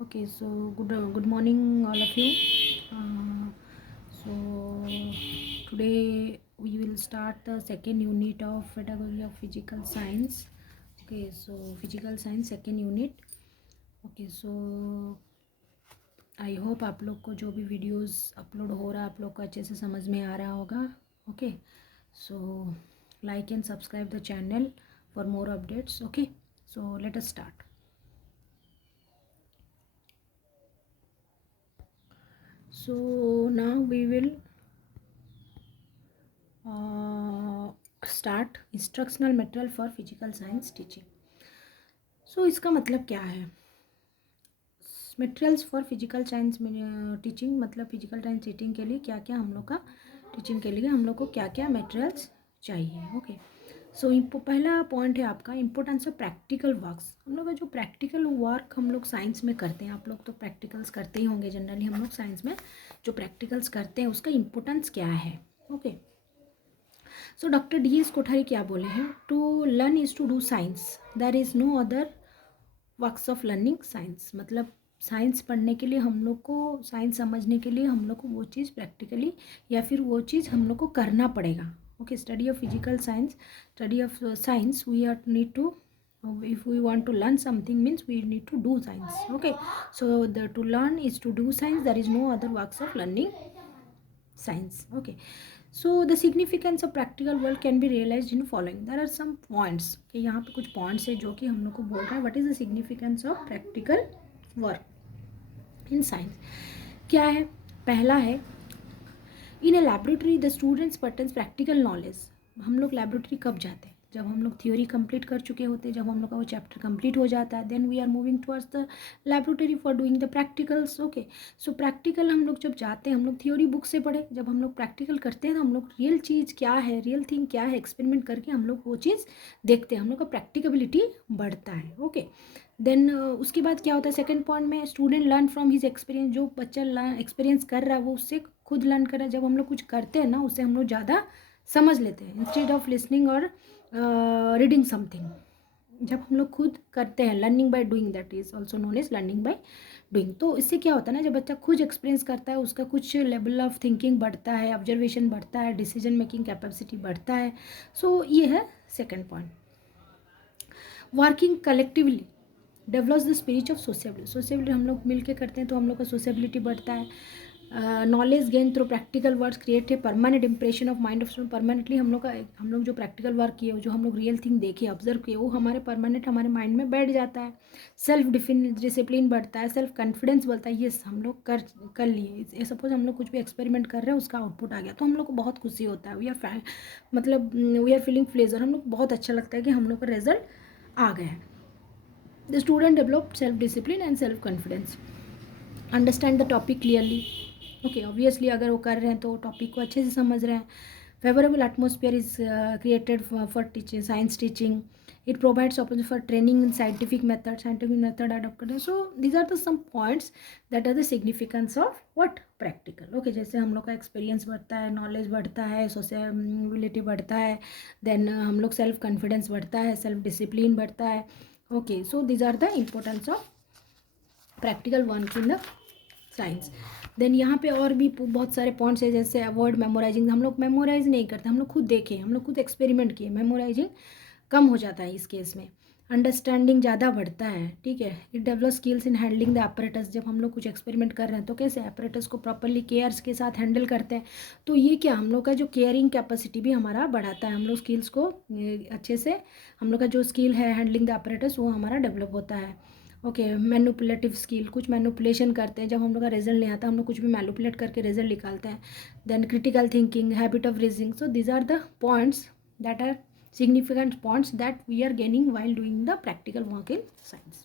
Okay, so good morning, all of you. So today we will start the second unit of pedagogy of physical science. Okay, so physical science second unit. Okay, so I hope आप लोग को जो भी videos upload हो रहा है आप लोग को अच्छे से समझ में आ रहा होगा. Okay, so like and subscribe the channel for more updates. Okay, so let us start. So now we will start instructional material for physical science teaching. So इसका मतलब क्या है? Materials for physical science teaching मतलब physical science teaching के लिए क्या क्या हम लोग का टीचिंग के लिए हम लोग को क्या क्या मटेरियल्स चाहिए. ओके, सो पहला पॉइंट है आपका इम्पोर्टेंस ऑफ प्रैक्टिकल वर्क्स. हम लोग का जो प्रैक्टिकल वर्क हम लोग साइंस में करते हैं, आप लोग तो प्रैक्टिकल्स करते ही होंगे जनरली. हम लोग साइंस में जो प्रैक्टिकल्स करते हैं उसका इम्पोर्टेंस क्या है. Okay, so doctor DS Kothari क्या बोले हैं? To learn is to do science, there is no other works of learning science. मतलब साइंस पढ़ने के लिए हम लोग को, साइंस समझने के लिए हम लोग को वो चीज़ प्रैक्टिकली या फिर वो चीज़ हम लोग को करना पड़ेगा. Okay, study of physical science, study of science we are need to, if we want to learn something means we need to do science. Okay, so the to learn is to do science, there is no other works of learning science. Okay, so the significance of practical work can be realized in following. There are some points कि यहाँ पे कुछ points है जो कि हम लोग को बोल रहा है what is the significance of practical work in science. क्या है? पहला है in a laboratory the students pertains practical knowledge. हम लोग लैबोरेटरी कब जाते हैं? जब हम लोग थ्योरी कंप्लीट कर चुके होते हैं, जब हम लोग का वो चैप्टर कंप्लीट हो जाता है, then we are moving towards the laboratory for doing the practicals. Okay, so practical हम लोग जब जाते हैं, हम लोग थ्योरी बुक से पढ़े, जब हम लोग प्रैक्टिकल करते हैं तो हम लोग रियल चीज़ क्या है, रियल थिंग क्या है, एक्सपेरिमेंट करके हम लोग वो चीज़ देखते हैं, हम लोग का प्रैक्टिकबिलिटी बढ़ता है. ओके, देन उसके बाद क्या होता है सेकंड पॉइंट में, student learn from his experience. जो बच्चा एक्सपीरियंस कर रहा है वो उससे खुद लर्न कर रहा है. जब हम लोग कुछ करते हैं ना उससे हम लोग ज़्यादा समझ लेते हैं इंस्टेड ऑफ लिसनिंग और रीडिंग समथिंग. जब हम लोग खुद करते हैं, learning by doing, that is also known as learning by doing. तो इससे क्या होता है ना, जब बच्चा खुद एक्सपीरियंस करता है उसका कुछ लेवल ऑफ थिंकिंग बढ़ता है, ऑब्जर्वेशन बढ़ता है, डिसीजन मेकिंग कैपेसिटी बढ़ता है. सो ये है second point. Working collectively develops the spirit of सोशेबिलिटी. सोशेबिलिटी हम लोग मिल के करते हैं तो हम लोग का सोशेबिलिटी बढ़ता है. Knowledge gain through practical work create है permanent impression of mind of student. Permanently हम लोग जो प्रैक्टिकल वर्क किए, जो हम लोग रियल थिंग देखे, ऑब्जर्व किए, वो हमारे परमानेंट हमारे माइंड में बैठ जाता है. सेल्फ डिसिप्लिन बढ़ता है, सेल्फ कॉन्फिडेंस बढ़ता है. ये हम लोग कर लिए. सपोज हम लोग कुछ भी एक्सपेरिमेंट कर रहे हैं, उसका आउटपुट आ गया तो हम लोग को बहुत खुशी होता है. We are feeling pleasure. हम लोग को बहुत अच्छा लगता है कि हम लोग का रिजल्ट आ गया है. The student develop self-discipline and self-confidence. Understand the topic clearly. Okay, obviously अगर वो कर रहे हैं तो टॉपिक को अच्छे से समझ रहे हैं. Favorable atmosphere is created for teaching, science teaching. It provides opportunity for training in scientific method adopted. So these are the some points that are the significance of what practical. Okay, जैसे हम लोग का experience बढ़ता है, knowledge बढ़ता है, सोशेबिलिटी बढ़ता है, देन हम लोग सेल्फ कॉन्फिडेंस बढ़ता है, सेल्फ डिसिप्लिन बढ़ता है. Okay, so these are the importance of practical work in the science. Then यहाँ पे और भी बहुत सारे पॉइंट्स है, जैसे वर्ड मेमोराइजिंग. हम लोग मेमोराइज नहीं करते, हम लोग खुद देखें, हम लोग खुद एक्सपेरिमेंट किए. मेमोराइजिंग कम हो जाता है इस केस में. अंडरस्टैंडिंग ज़्यादा बढ़ता है. ठीक है, it develop skills in handling the apparatus. जब हम लोग कुछ एक्सपेरिमेंट कर रहे हैं तो कैसे apparatus को प्रॉपरली केयर्स के साथ हैंडल करते हैं. तो ये क्या हम लोग का जो केयरिंग कैपेसिटी भी हमारा बढ़ाता है. हम लोग स्किल्स को अच्छे से, हम लोग का जो स्किल है हैंडलिंग द apparatus वो हमारा डेवलप होता है. ओके, मैनिपुलेटिव स्किल, कुछ मैनिपुलेशन करते हैं. जब हम लोग का रिजल्ट नहीं आता हम लोग कुछ भी मैनिपुलेट करके रिजल्ट निकालते हैं. Then critical thinking, habit of reasoning. So these are the points that are significant points that we are gaining while doing the practical work in science.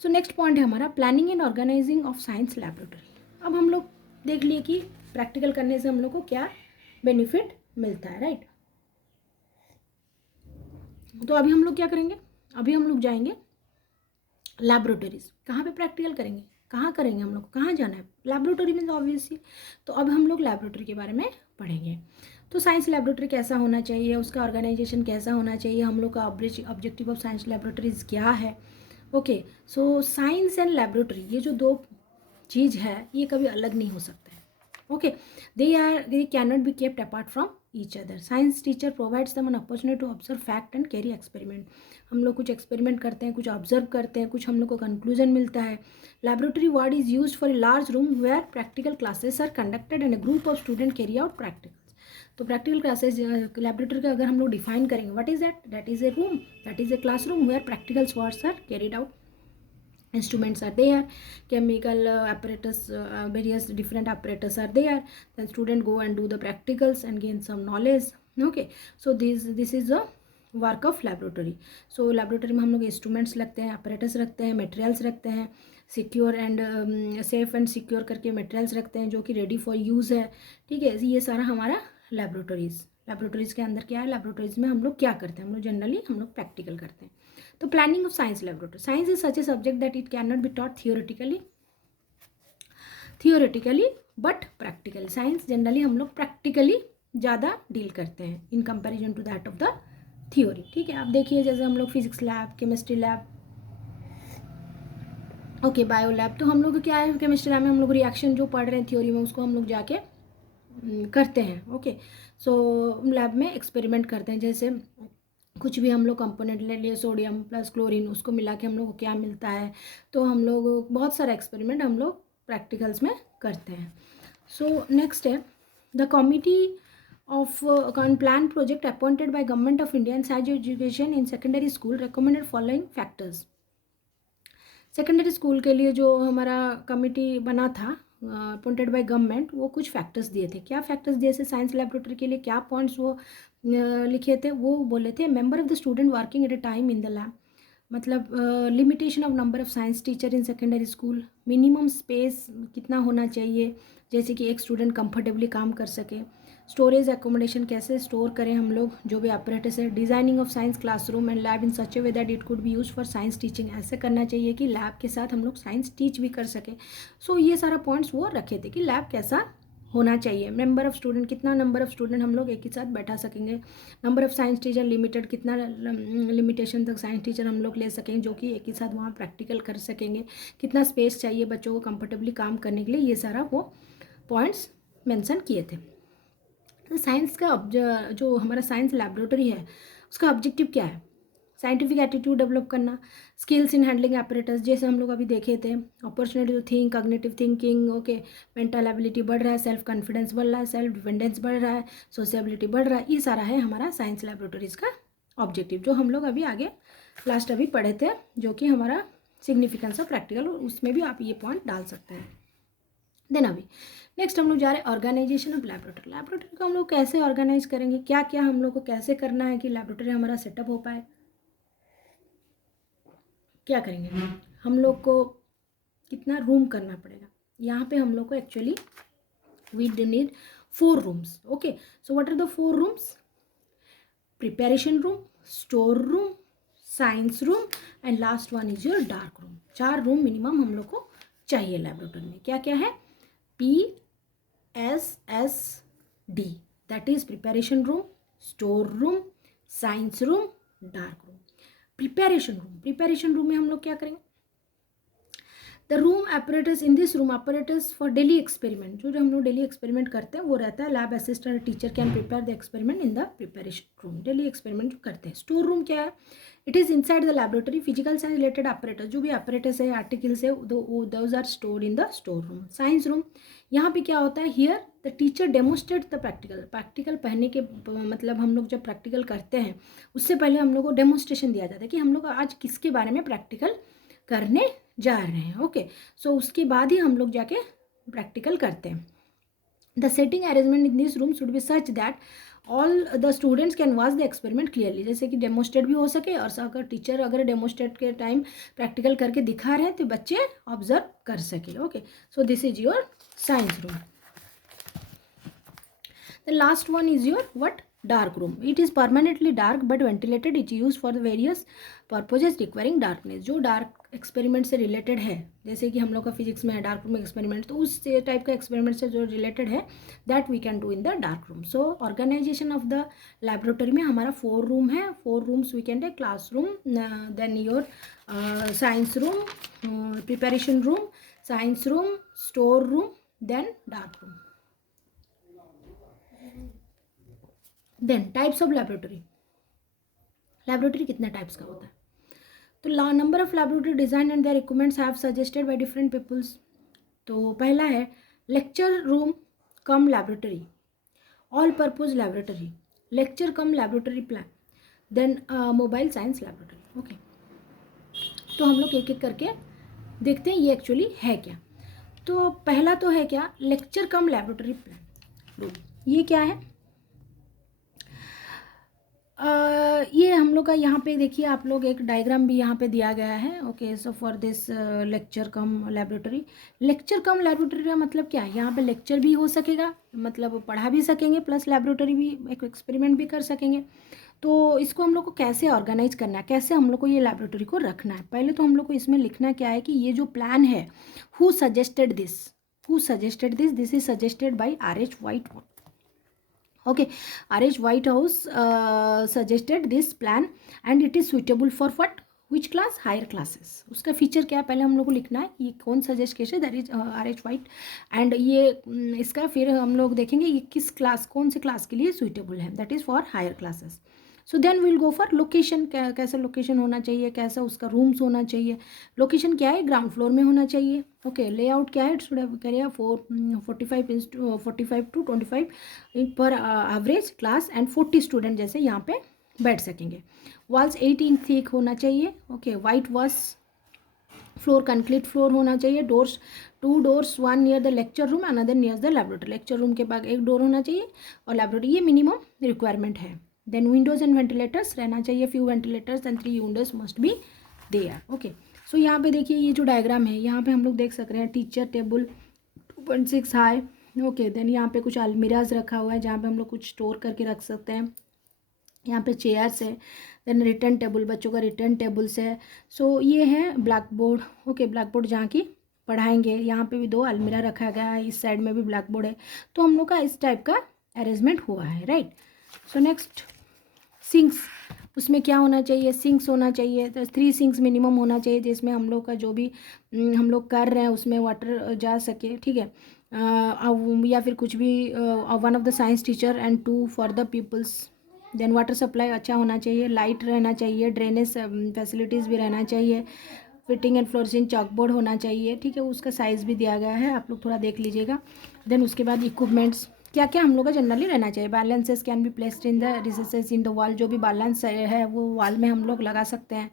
So next point है हमारा planning and organising of science laboratory. अब हम लोग देख लिए कि practical करने से हम लोग को क्या बेनिफिट मिलता है, राइट. तो अभी हम लोग क्या करेंगे, अभी हम लोग जाएंगे लैबोरेटरीज. कहाँ पे प्रैक्टिकल करेंगे, कहाँ करेंगे, हम लोग कहाँ जाना है, लैबोरेटरी में ऑब्वियसली. तो अब हम लोग लैबोरेटरी के बारे में पढ़ेंगे. तो साइंस लैबोरेटरी कैसा होना चाहिए, उसका ऑर्गेनाइजेशन कैसा होना चाहिए, हम लोग का ऑब्जेक्टिव ऑफ साइंस लैबोरेटरीज क्या है. Okay, so science and laboratory, ये जो दो चीज़ है ये कभी अलग नहीं हो सकता है. Okay, they can not be kept apart from each other. Science teacher provides them an opportunity to observe fact and carry experiment. हम लोग कुछ एक्सपेरिमेंट करते हैं, कुछ ऑब्जर्व करते हैं, कुछ हम लोग को कंक्लूजन मिलता है. Laboratory word is use for a large room where practical classes are conducted and a group of student carry out practicals. तो प्रैक्टिकल क्लासेस लेबोरेटरी का अगर हम लोग डिफाइन करेंगे, what is that? That is a room, that is a classroom where practicals words are carried out. Instruments are there, chemical apparatus, various different apparatus are there. Then student go and do the practicals and gain some knowledge. Okay, so this is a work of laboratory. So laboratory में हम लोग instruments रखते हैं, apparatus रखते हैं, materials रखते हैं, secure and safe and secure करके मटेरियल्स रखते हैं जो कि रेडी फॉर यूज़ है. ठीक है, ये सारा हमारा लेबोरेटरीज़ के अंदर क्या है. लेबोरेटरीज़ में हम लोग क्या करते हैं, हम लोग जनरली हम लोग प्रैक्टिकल करते हैं. तो planning of science laboratory. Science is such a subject that it can not be taught theoretically but practically. Science generally हम लोग प्रैक्टिकली ज़्यादा डील करते हैं in comparison to that of the theory. ठीक है, आप देखिए जैसे हम लोग physics lab, chemistry lab, okay, bio lab, तो हम लोग क्या है, केमिस्ट्री लैब में हम लोग रिएक्शन जो पढ़ रहे हैं थ्योरी में उसको हम लोग जाके करते हैं. ओके, सो लैब में एक्सपेरिमेंट करते हैं. जैसे कुछ भी हम लोग कंपोनेंट ले लिए, सोडियम प्लस क्लोरीन, उसको मिला के हम लोग को क्या मिलता है. तो हम लोग बहुत सारा एक्सपेरिमेंट हम लोग प्रैक्टिकल्स में करते हैं. सो नेक्स्ट है the committee of plan project appointed by Government of India in higher education in secondary school recommended following factors. Secondary school के लिए जो हमारा कमिटी बना था अपॉइंटेड बाय गवर्नमेंट, वो कुछ फैक्टर्स दिए थे. क्या फैक्टर्स दिए थे साइंस लेबोरेटरी के लिए, क्या पॉइंट्स वो लिखे थे, वो बोले थे member of the student working at a time in the lab. मतलब limitation of number of science teacher in secondary school, minimum space कितना होना चाहिए जैसे कि एक स्टूडेंट कंफर्टेबली काम कर सके. स्टोरेज एकोमोडेशन, कैसे स्टोर करें हम लोग जो भी अपरेटस है. Designing of science classroom and lab in such A way that it could be use for science teaching. ऐसे करना चाहिए कि लैब के साथ हम लोग साइंस टीच भी कर सकें. सो ये सारा पॉइंट्स वो रखे थे कि लैब कैसा होना चाहिए. नंबर ऑफ स्टूडेंट, कितना नंबर ऑफ स्टूडेंट हम लोग एक ही साथ बैठा सकेंगे. Number of science teacher limited, कितना लिमिटेशन तक साइंस टीचर हम लोग ले सकेंगे जो कि एक ही साथ वहाँ प्रैक्टिकल कर सकेंगे. कितना स्पेस चाहिए बच्चों को कंफर्टेबली काम करने के लिए, ये सारा वो पॉइंट्स मेंशन किए थे. तो साइंस का जो हमारा साइंस लेबोरेटरी है उसका ऑब्जेक्टिव क्या है? साइंटिफिक एटीट्यूड डेवलप करना, स्किल्स इन हैंडलिंग एपरेटस, जैसे हम लोग अभी देखे थे, opportunity to think, cognitive thinking, okay, mental ability बढ़ रहा है, सेल्फ कॉन्फिडेंस बढ़ रहा है, सेल्फ डिपेंडेंस बढ़ रहा है, सोशियबिलिटी बढ़ रहा है. ये सारा है हमारा साइंस लेबोरेटरीज का ऑब्जेक्टिव, जो हम लोग अभी आगे लास्ट अभी पढ़े थे, जो कि हमारा सिग्निफिकेंस ऑफ प्रैक्टिकल, उसमें भी आप ये पॉइंट डाल सकते हैं. देन अभी नेक्स्ट हम लोग जा रहे हैं ऑर्गेनाइजेशन ऑफ लेबोरेटरी. लेबोरेटरी को हम लोग कैसे ऑर्गेनाइज करेंगे, क्या क्या हम लोग को कैसे करना है कि लेबोरेटरी हमारा सेटअप हो पाए. क्या करेंगे हम लोग को, कितना रूम करना पड़ेगा. यहाँ पे हम लोग को actually we need 4 rooms. Okay, so what are the 4 rooms? Preparation room, store room, science room and last one is your dark room. 4 room minimum हम लोग को चाहिए लेबोरेटरी में. क्या क्या है? PSSD, that is preparation room, store room, science room, dark room. Preparation room में हम लोग क्या करेंगे? The room apparatus in this room, apparatus for daily experiment, जो हम लोग डेली एक्सपेरिमेंट करते हैं वो रहता है. Lab assistant teacher can prepare the experiment in the preparation room, daily experiment जो करते हैं. स्टोर रूम क्या है? It is inside the laboratory, physical science related apparatus, जो भी apparatus है, आर्टिकल्स है, those are stored in the store room. Science room, यहाँ पे क्या होता है? Here the teacher demonstrate the practical पढ़ने के मतलब हम लोग जब प्रैक्टिकल करते हैं उससे पहले हम लोग को डेमोस्ट्रेशन दिया जाता है कि हम लोग आज किसके बारे में प्रैक्टिकल करने जा रहे हैं. ओके, सो उसके बाद ही हम लोग जाके प्रैक्टिकल करते हैं. The setting arrangement in this room should be such that all the students can watch the experiment clearly, जैसे कि डेमोस्ट्रेट भी हो सके और अगर टीचर अगर डेमोस्ट्रेट के टाइम प्रैक्टिकल करके दिखा रहे हैं तो बच्चे ऑब्जर्व कर सके. Okay, so this is your science room. The last one is your what? Dark room. It is permanently dark but ventilated. It is used for the various purposes requiring darkness, जो dark experiment से related है, जैसे कि हम लोग का physics में है डार्क रूम एक्सपेरिमेंट, तो उस टाइप का एक्सपेरिमेंट से जो रिलेटेड है that we can do in the dark room. So organisation of the laboratory में हमारा 4 रूम है. 4 rooms we can take: classroom, then your science room, preparation room, science room, store room, then dark room. Then types of laboratory. Laboratory कितने types का होता है? तो number of laboratory design and their equipments have suggested by different peoples. तो पहला है lecture room कम laboratory, all purpose laboratory, lecture cum laboratory plan, then mobile science laboratory. Okay, तो हम लोग एक एक करके देखते हैं ये एक्चुअली है क्या. तो पहला तो है क्या, lecture cum laboratory plan room. ये क्या है? ये हम लोग का यहाँ पे देखिए, आप लोग एक डायग्राम भी यहाँ पे दिया गया है. Okay, so for this lecture cum laboratory. Lecture cum laboratory का मतलब क्या है? यहाँ पे लेक्चर भी हो सकेगा, मतलब पढ़ा भी सकेंगे, प्लस लेबोरेटरी भी, एक एक्सपेरिमेंट भी कर सकेंगे. तो इसको हम लोग को कैसे ऑर्गेनाइज करना है, कैसे हम लोग को ये लेबोरेटरी को रखना है? पहले तो हम लोग को इसमें लिखना क्या है कि ये जो प्लान है, who suggested this, who suggested this, this is suggested by R.H. Whitehouse. Okay, R.H. Whitehouse suggested this plan and it is suitable for what? Which class? Higher classes. उसका फीचर क्या है पहले हम लोग को लिखना है. ये कौन सजेस्ट किया? That is R.H. White. And ये इसका फिर हम लोग देखेंगे ये किस क्लास, कौन से क्लास के लिए सुइटेबल है. That is for higher classes. So then will go for location. कैसा लोकेशन होना चाहिए, कैसा उसका रूम्स होना चाहिए. लोकेशन क्या है? ग्राउंड फ्लोर में होना चाहिए. ओके, लेआउट क्या है? इट शुड हैव करिए 45 to 25 पर एवरेज क्लास एंड 40 स्टूडेंट जैसे यहाँ पे बैठ सकेंगे. वॉल्स 8 इंच थिक होना चाहिए. Okay, white wash floor, concrete floor होना चाहिए. Doors, 2 doors, 1 near the lecture room, another near the laboratory. Lecture room के बाद एक डोर होना चाहिए और लेबोरेटरी, ये मिनिमम रिक्वायरमेंट है. देन विंडोज एंड वेंटिलेटर्स रहना चाहिए, few ventilators and 3 windows must be there. Okay, so यहाँ पे देखिए ये जो डायग्राम है, यहाँ पे हम लोग देख सक रहे हैं teacher table 2.6 high. Okay, then यहाँ पे कुछ अलमीराज रखा हुआ है जहाँ पे हम लोग कुछ स्टोर करके रख सकते हैं. यहाँ पे चेयर्स है. देन रिटर्न टेबल, बच्चों का रिटर्न टेबल्स है. सो ये है black board. Okay, black board जहाँ की पढ़ाएंगे. यहाँ पे भी 2 अलमीरा रखा गया है, इस साइड में भी ब्लैक बोर्ड है. तो हम लोग का इस टाइप का अरेंजमेंट हुआ है, राइट. So next, sinks. उसमें क्या होना चाहिए? सिंक्स होना चाहिए. तो 3 सिंक्स मिनिमम होना चाहिए जिसमें हम लोग का जो भी हम लोग कर रहे हैं उसमें वाटर जा सके, ठीक है. या फिर कुछ भी, 1 of the science teacher and 2 for the peoples. Then water supply अच्छा होना चाहिए, लाइट रहना चाहिए, ड्रेनेज फैसिलिटीज़ भी रहना चाहिए, फिटिंग एंड फ्लोरिंग चॉकबोर्ड होना चाहिए, ठीक है. उसका साइज़ भी दिया गया है, आप लोग थोड़ा देख लीजिएगा. देन उसके बाद इक्विपमेंट्स क्या क्या हम लोग का जनरली रहना चाहिए. Balances can be placed in the recesses in the wall. जो भी बैलेंस है वो वॉल में हम लोग लगा सकते हैं.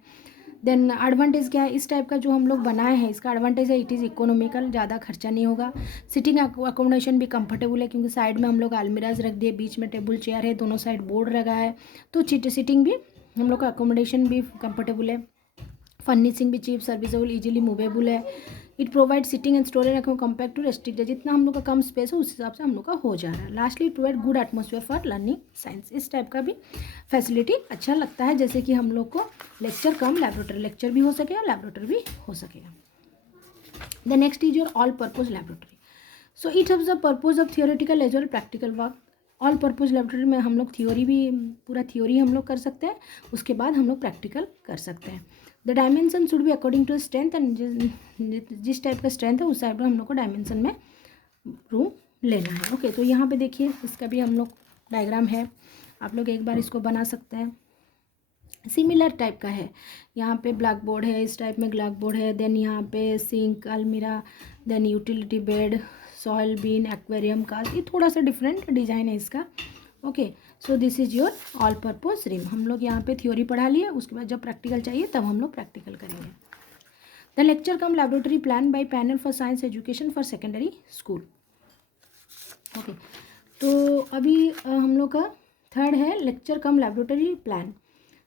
देन एडवांटेज क्या है? इस टाइप का जो हम लोग बनाए हैं इसका एडवांटेज है इट इज़ इकोनॉमिकल, ज़्यादा खर्चा नहीं होगा. सिटिंग अकोमोडेशन भी कंफर्टेबल है क्योंकि साइड में हम लोग अलमीराज रख दिए, बीच में टेबल चेयर है, दोनों साइड बोर्ड लगा है. तो सिटिंग भी हम लोग का अकोमोडेशन भी कंफर्टेबल है. फर्निशिंग भी चीप, सर्विसेबल, इजीली मूवेबल है. It provide sitting and storage रखो कंपेयर टू रेस्ट्रिक्टेड. जितना हम लोग का कम स्पेस है उस हिसाब से हम लोग का हो जा रहा है. Lastly it provide good atmosphere for learning science. इस टाइप का भी फैसिलिटी अच्छा लगता है, जैसे कि हम लोग को लेक्चर कम लेबोरेटरी, लेक्चर भी हो सकेगा, लेबोरेटरी भी हो सकेगा. The next is your all purpose laboratory. So it haves the purpose of theoretical as well practical work. All purpose laboratory में हम लोग थ्योरी भी, पूरा थ्योरी हम लोग कर सकते हैं, उसके बाद हम लोग प्रैक्टिकल कर सकते हैं. The dimension should be according to strength and जिस टाइप का स्ट्रेंथ है उस टाइप का हम लोग को डायमेंशन में रूम लेना है. ओके, तो यहाँ पे देखिए इसका भी हम लोग डायग्राम है, आप लोग एक बार इसको बना सकते हैं. सिमिलर टाइप का है. यहाँ पे ब्लैक बोर्ड है, इस टाइप में ब्लैक बोर्ड है. देन यहाँ पे सिंक, अलमीरा, then utility bed, soil bin, aquarium का, ये थोड़ा सा डिफरेंट डिज़ाइन है इसका. Okay, so this is your all purpose room. हम लोग यहाँ पे थ्योरी पढ़ा लिए, उसके बाद जब प्रैक्टिकल चाहिए तब हम लोग प्रैक्टिकल करेंगे. The lecture cum laboratory plan by panel for science education for secondary school. Okay, तो अभी हम लोग का थर्ड है lecture cum laboratory plan.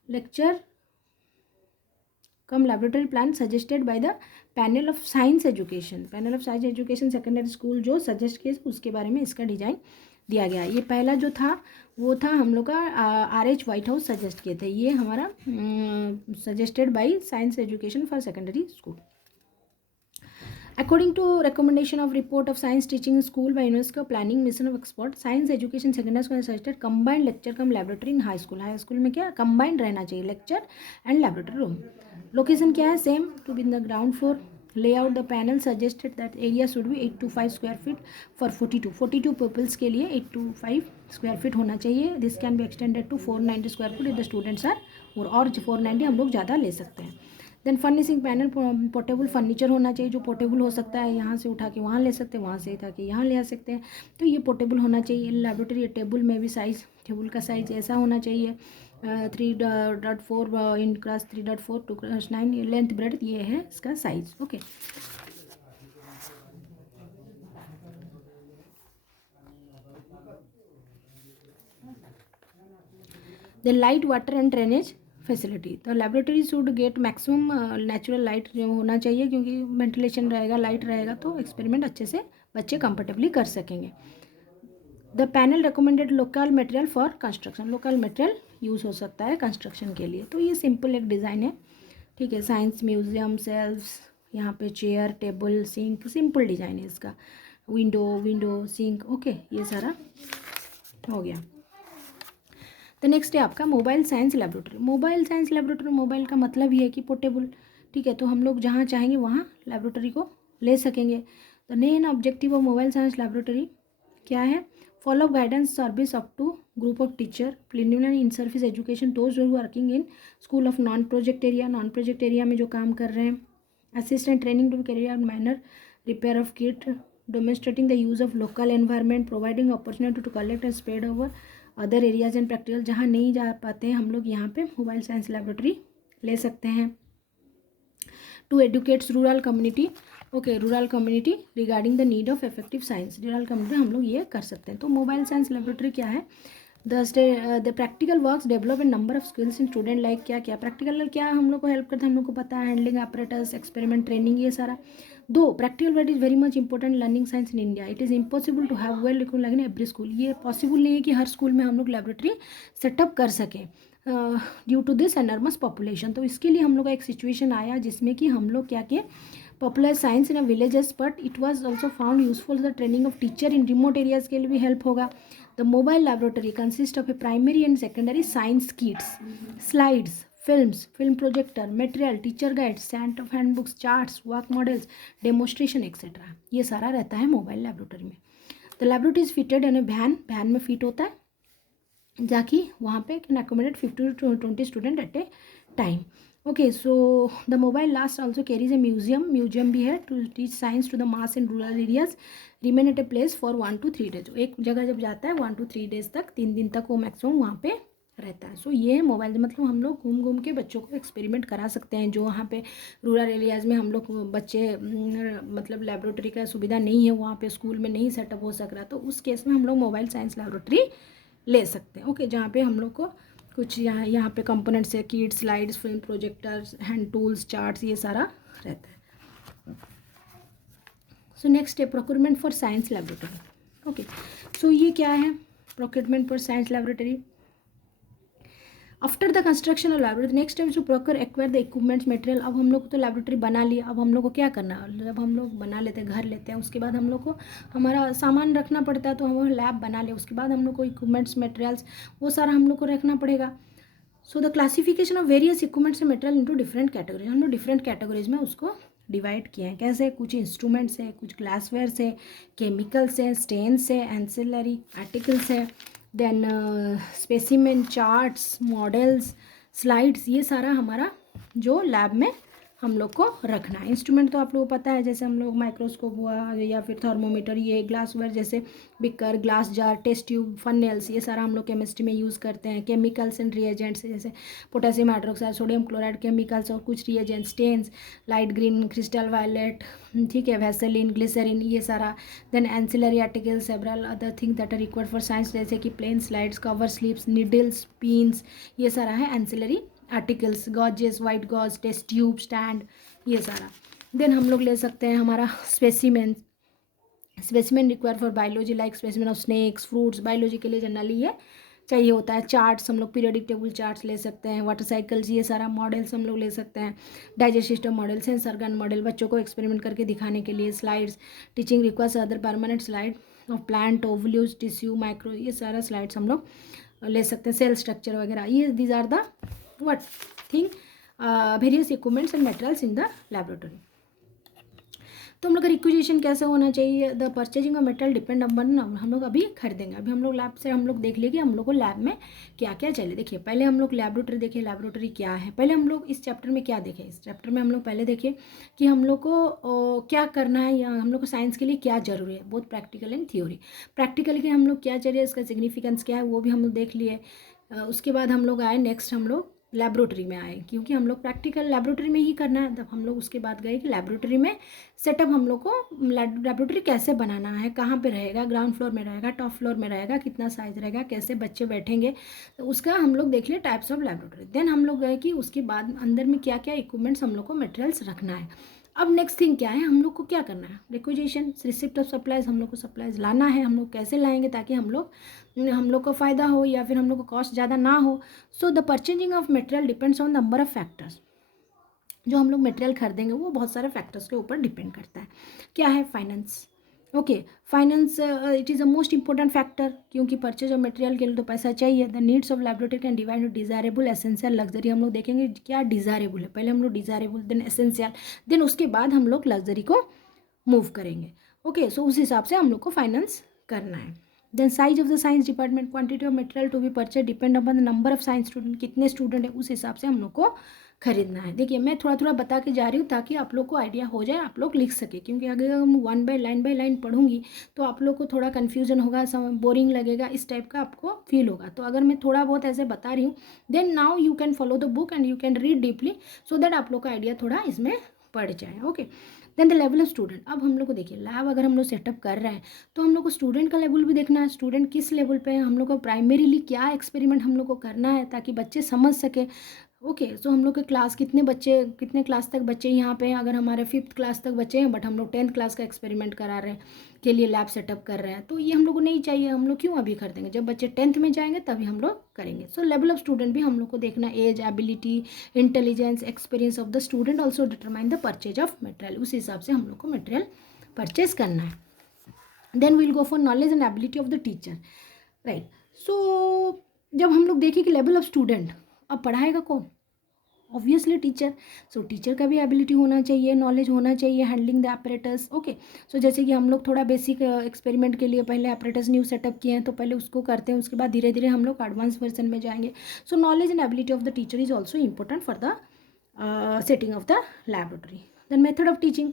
Lecture cum laboratory plan suggested by the panel of science education. Panel of science education secondary school जो suggest किए उसके बारे में इसका डिज़ाइन दिया गया। ये पहला जो था वो था हम लोग का RH व्हाइट हाउस सजेस्ट किए थे, ये हमारा suggested by science education for secondary school. According to recommendation of report of science teaching school by UNESCO planning mission of expert, science education secondary school suggested combined lecture cum laboratory in high school. High school में क्या combined रहना चाहिए lecture and laboratory room. Location क्या है same to be in the ground floor. Layout the panel suggested that area should be 8 to 5 square feet for 42 peoples के लिए 8 to 5 square feet होना चाहिए। This can be extended to 490 square feet if the students are और 490 हम लोग ज़्यादा ले सकते हैं। Then furnishing panel portable furniture होना चाहिए जो पोर्टेबल हो सकता है, यहाँ से उठा के वहाँ ले सकते हैं, वहाँ से उठा के यहाँ ले आ सकते हैं, तो ये पोर्टेबल होना चाहिए। लेबोरेटरी टेबल में भी साइज, टेबल का साइज ऐसा होना चाहिए 3.4 in cross 3.4 to cross 9 length breadth, ये है इसका size. Okay the light water and drainage facility, तो laboratory should get maximum natural light जो होना चाहिए, क्योंकि वेंटिलेशन रहेगा, लाइट रहेगा तो एक्सपेरिमेंट अच्छे से बच्चे कंफर्टेबली कर सकेंगे। The panel recommended local material for construction, local material use हो सकता है कंस्ट्रक्शन के लिए। तो ये सिंपल एक डिज़ाइन है, ठीक है। साइंस म्यूजियम सेल्फ्स, यहाँ पे chair table sink, simple design है इसका। विंडो सिंक, ओके ये सारा हो गया। तो नेक्स्ट है आपका mobile science laboratory. Mobile science laboratory, mobile का मतलब ये है कि पोर्टेबल, ठीक है, तो हम लोग जहाँ चाहेंगे वहाँ लेबोरेटरी को ले सकेंगे। The main objective of mobile science laboratory क्या है? Follow guidance service up to group of teacher, preliminary in service education those who working in school of non project area, non project area में जो काम कर रहे हैं। Assistant training to carrier manner repair of kit, demonstrating the use of local environment, providing opportunity to collect and spread over other areas and practical, जहाँ नहीं जा पाते हैं हम लोग यहाँ पे मोबाइल साइंस लेबोरेटरी ले सकते हैं। To educates rural community, okay rural community regarding the need of effective science, rural community हम लोग ये कर सकते हैं। तो मोबाइल साइंस लेबोरेटरी क्या है? The practical works develop in number of skills in student, like क्या क्या प्रैक्टिकल क्या हम लोग को हेल्प करता है, हम लोग को पता है हैंडलिंग ऑपरेटर्स, एक्सपेरिमेंट ट्रेनिंग, ये सारा। Though practical work is very much important learning science in India, it is impossible to have well equipment in every school, ये पॉसिबल नहीं है कि हर स्कूल में हम लोग लेबोरेटरी सेटअप कर सकें ड्यू टू दिस एनर्मस पॉपुलेशन। तो इसके लिए हम लोग का एक सिचुएशन आया जिसमें कि हम लोग क्या किए, popular science in villages, but it was also found useful the training of teacher in remote areas के लिए भी हेल्प होगा। The mobile laboratory consist of a primary and secondary science kits, slides, films, film projector, material, teacher guide, set of handbooks, charts, work models, demonstration etcetera, ये सारा रहता है mobile laboratory में। The laboratory is fitted in a van में fit होता है, जाकि वहाँ पे can accommodate 50 to 20 student at a time. Okay so the mobile last also carries a museum भी है to teach science to the mass in rural areas, remain at a place for 1 to 3 days, एक जगह जब जाता है 1 to 3 days तक, 3 दिन तक वो मैक्सिमम वहाँ पे रहता है। सो ये मोबाइल मतलब हम लोग घूम घूम के बच्चों को एक्सपेरिमेंट करा सकते हैं, जो वहाँ पे रूरल एरियाज़ में हम लोग बच्चे मतलब लेबोरेटरी का सुविधा नहीं है, वहाँ पे स्कूल में नहीं सेटअप हो सक रहा, तो उस केस में हम लोग मोबाइल साइंस लेबोरेटरी ले सकते हैं। ओके जहाँ पे हम लोग को कुछ यहाँ पे कंपोनेंट्स है, kit, slides, film projectors, hand tools, charts, ये सारा रहता है। सो नेक्स्ट है procurement for science laboratory. Okay so ये क्या है procurement for science laboratory? After the construction of laboratory next time to procure acquire the equipments material. अब हम लोग तो लेबोरेटरी बना लिया, अब हम लोग को क्या करना है, जब हम लोग बना लेते हैं, घर लेते हैं, उसके बाद हम लोग को हमारा सामान रखना पड़ता है, तो हम लैब बना ले, उसके बाद हम लोग को इक्विपमेंट्स मटेरियल्स वो सारा हम लोग को रखना पड़ेगा। So the classification of various equipments and material into different categories, हम लोग डिफरेंट कैटेगरीज में उसको डिवाइड किए हैं। कैसे? कुछ इंस्ट्रूमेंट्स है, कुछ ग्लासवेयर्स है, केमिकल्स है, स्टेन्स है, एंसिलरी आर्टिकल्स है, then specimen, charts, models, slides, ये सारा हमारा जो लैब में हम लोग को रखना है। इंस्ट्रूमेंट तो आप लोगों को पता है, जैसे हम लोग माइक्रोस्कोप हुआ या फिर थर्मोमीटर, ये ग्लासवेयर जैसे beaker, glass jar, test tube, funnels, ये सारा हम लोग केमिस्ट्री में यूज़ करते हैं। केमिकल्स एंड रिएजेंट्स जैसे potassium hydroxide, sodium chloride chemicals और कुछ reagents, stains, light green, crystal violet, ठीक है, वैसेलिन, ग्लिसरीन, ये सारा। Then ancillary article, several other thing that are required for science, जैसे कि plain slides, cover slips, needles, pins, ये सारा है ancillary articles. Gauzes, white gauze, test tube, stand, ये सारा। देन हम लोग ले सकते हैं हमारा specimen, specimen require for biology like specimen of snakes fruits, biology के लिए जनरली ये चाहिए होता है। चार्ट्स हम लोग पीरियडिक टेबल चार्ट्स ले सकते हैं, वाटर साइकिल्स, ये सारा मॉडल्स हम लोग ले सकते हैं। Digest system model, sense organ model, बच्चों को एक्सपेरिमेंट करके दिखाने के लिए slides. Teaching requires other permanent slide of plant ovules tissue micro, ये सारा स्लाइड्स हम लोग ले सकते हैं। सेल स्ट्रक्चर वगैरह, ये these are the what thing various equipments and materials in the laboratory. तो हम लोग का रिक्विजिशन कैसे होना चाहिए, the purchasing of material depend upon, हम लोग अभी खरीदेंगे। अभी हम लोग लैब से हम लोग देख लेंगे हम लोग को लैब में क्या क्या चाहिए। देखिए पहले हम लोग लैबोरेटरी देखिए, लैबोरेटरी क्या है। पहले हम लोग इस चैप्टर में क्या देखें, इस चैप्टर में हम लोग पहले देखिए कि हम लोग को क्या करना है या हम लोग को साइंस के लिए क्या जरूरी है, both practical and theory. Practical के हम लोग क्या चाहिए, इसका सिग्निफिकेंस क्या है वो भी हम लोग देख लिए। उसके बाद हम लोग आए नेक्स्ट हम लोग लैबोरेटरी में आए, क्योंकि हम लोग प्रैक्टिकल लैबोरेटरी में ही करना है। तब हम लोग उसके बाद गए कि लैबोरेटरी में सेटअप हम लोग को लैबोरेटरी कैसे बनाना है, कहाँ पे रहेगा, ग्राउंड फ्लोर में रहेगा, टॉप फ्लोर में रहेगा, कितना साइज रहेगा, कैसे बच्चे बैठेंगे, तो उसका हम लोग देख लिए टाइप्स ऑफ लैबोरेटरी। देन हम लोग गए कि उसके बाद अंदर में क्या क्या इक्विपमेंट्स हम लोग को मटेरियल्स रखना है। अब नेक्स्ट थिंग क्या है, हम लोग को क्या करना है, रिक्विजिशन, रिसिप्ट ऑफ सप्लाईज, हम लोग को सप्लाईज लाना है। हम लोग कैसे लाएंगे ताकि हम लोग को फ़ायदा हो या फिर हम लोग को कॉस्ट ज़्यादा ना हो। So the purchasing of material depends on number of factors. जो हम लोग मटेरियल खरीदेंगे वो बहुत सारे फैक्टर्स के ऊपर डिपेंड करता है। क्या है, finance. Okay, finance it is a most important factor, क्योंकि परचेज ऑफ मटेरियल के लिए तो पैसा चाहिए। The needs of laboratory can divide into desirable, essential, luxury. हम लोग देखेंगे क्या डिजायरेबल है, पहले हम लोग डिजायरेबल, देन एसेंशियल, देन उसके बाद हम लोग लग्जरी को मूव करेंगे। ओके, सो उस हिसाब से हम लोग को फाइनेंस करना है। Then size of the science department, quantity of material to be purchase depend upon the number of science student, कितने स्टूडेंट है उस हिसाब से हम लोग को खरीदना है। देखिए मैं थोड़ा थोड़ा बता के जा रही हूँ ताकि आप लोग को आइडिया हो जाए, आप लोग लिख सके, क्योंकि अगर हम वन बाय लाइन पढ़ूंगी तो आप लोग को थोड़ा कन्फ्यूजन होगा, बोरिंग लगेगा, इस टाइप का आपको फील होगा। तो अगर मैं थोड़ा बहुत ऐसे बता रही हूँ, then now you can follow the book and you can read deeply, so that आप लोग का आइडिया थोड़ा इसमें पड़ जाए। Okay, then the level of student. अब हम लोग को देखिए लैब अगर हम लोग सेटअप कर रहे हैं तो हम लोग को स्टूडेंट का लेवल भी देखना है, स्टूडेंट किस लेवल पे है, हम लोग को प्राइमरीली क्या एक्सपेरिमेंट हम लोग को करना है ताकि बच्चे समझ सके। ओके, सो हम लोग के क्लास कितने बच्चे, कितने क्लास तक बच्चे यहाँ पे हैं। अगर हमारे 5th क्लास तक बच्चे हैं बट हम लोग 10th क्लास का एक्सपेरिमेंट करा रहे हैं, के लिए लैब सेटअप कर रहे हैं, तो ये हम लोग को नहीं चाहिए। हम लोग क्यों अभी कर देंगे, जब बच्चे 10th में जाएंगे तभी हम लोग करेंगे। सो लेवल ऑफ स्टूडेंट भी हम लोग को देखना, age, ability, intelligence, experience of the student also determine the purchase of material. उस हिसाब से हम लोग को मटेरियल परचेज करना है। Then we'll go for knowledge and ability of the teacher, right. So जब हम लोग देखें कि लेवल ऑफ स्टूडेंट, अब पढ़ाएगा कौन, ऑब्वियसली टीचर। सो टीचर का भी एबिलिटी होना चाहिए, नॉलेज होना चाहिए, हैंडलिंग द apparatus। ओके, सो जैसे कि हम लोग थोड़ा बेसिक एक्सपेरिमेंट के लिए पहले apparatus न्यू सेटअप किए हैं तो पहले उसको करते हैं, उसके बाद धीरे धीरे हम लोग एडवांस वर्जन में जाएंगे। So knowledge and ability of the teacher is also important for the setting of the laboratory. Then method of teaching,